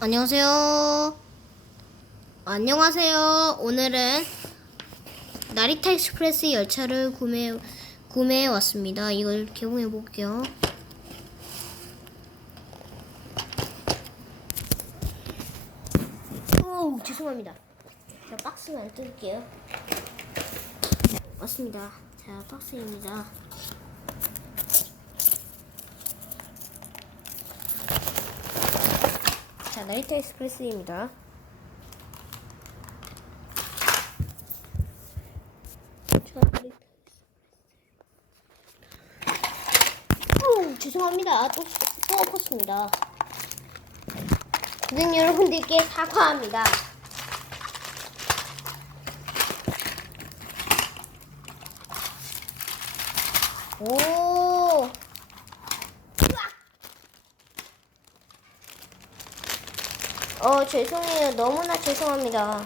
안녕하세요. 안녕하세요. 오늘은 나리타 익스프레스 열차를 구매 구매해 왔습니다. 이걸 개봉해 볼게요. 오, 죄송합니다. 자, 박스만 뜯을게요. 왔습니다. 자, 박스입니다. 나이트 오, 죄송합니다. 또, 또 엎었습니다. 고객 여러분들께 사과합니다. 오. 어, 죄송해요. 너무나 죄송합니다.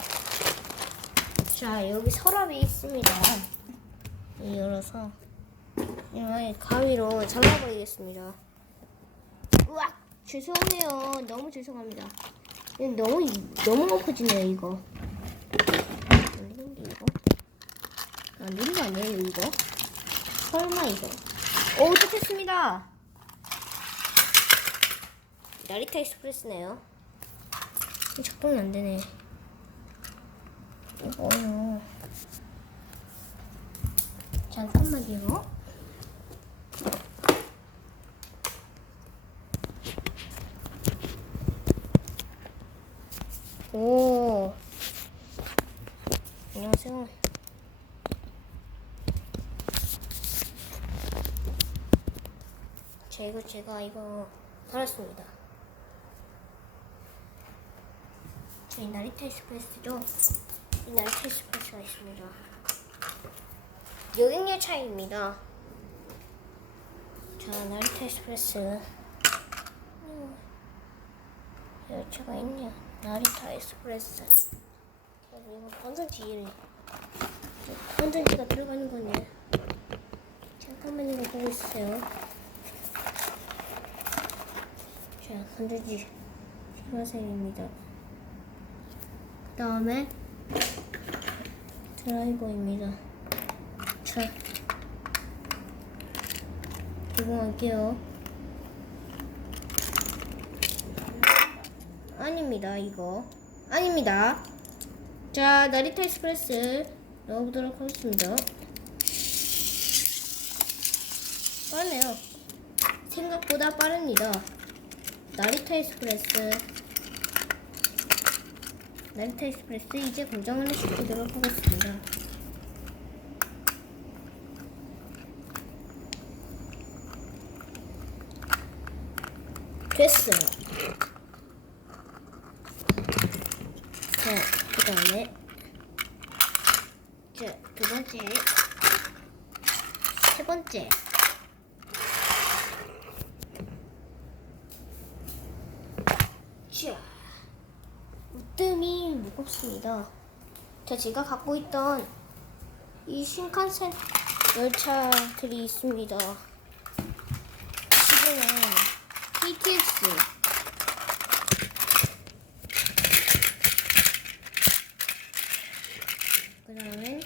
자, 여기 서랍이 있습니다. 이 열어서 이렇게 가위로 잘라버리겠습니다. 우와, 죄송해요. 너무 죄송합니다. 너무 너무 높아지네요, 이거. 안 되는 거 아니에요, 이거? 설마 이거? 오, 좋겠습니다. 나리타 익스프레스네요. 작동이 안 되네. 이거요. 잠깐만요. 오. 안녕하세요. 자, 이거 제가 이거 팔았습니다. 저희 나리타 익스프레스죠? 이 나리타 익스프레스가 있습니다. 여객열차입니다. 자, 나리타 익스프레스. 음, 열차가 있냐? 나리타 익스프레스. 그리고 이거 건전지를 건전지가 들어가는 거네. 잠깐만 이거 보고 있어요. 자, 건전지 신화생입니다. 그 다음에 드라이버입니다. 자, 개봉할게요. 아닙니다, 이거. 아닙니다. 자, 나리타 익스프레스 넣어보도록 하겠습니다. 빠르네요. 생각보다 빠릅니다. 나리타 익스프레스. 나리타 익스프레스 이제 고정을 시키도록 하겠습니다. 됐어요. 자, 그 다음에 자, 두 번째 세 번째 자, 으뜸이 무겁습니다. 자, 제가 갖고 있던 이 신칸센 열차들이 있습니다. 지금은 KTX 그 다음에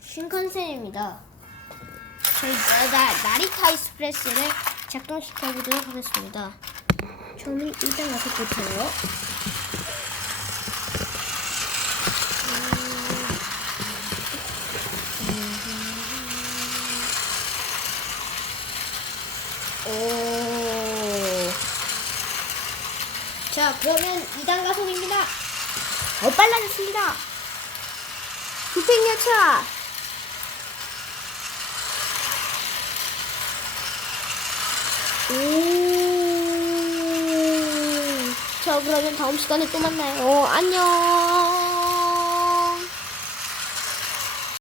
신칸센입니다. 저희 나, 나, 나리타 익스프레스를 작동시켜 보도록 하겠습니다. 처음엔 일단 와서 보세요. 오. 자, 그러면 2단 가속입니다. 더 빨라졌습니다. 급행열차. 오. 자, 그러면 다음 시간에 또 만나요. 안녕.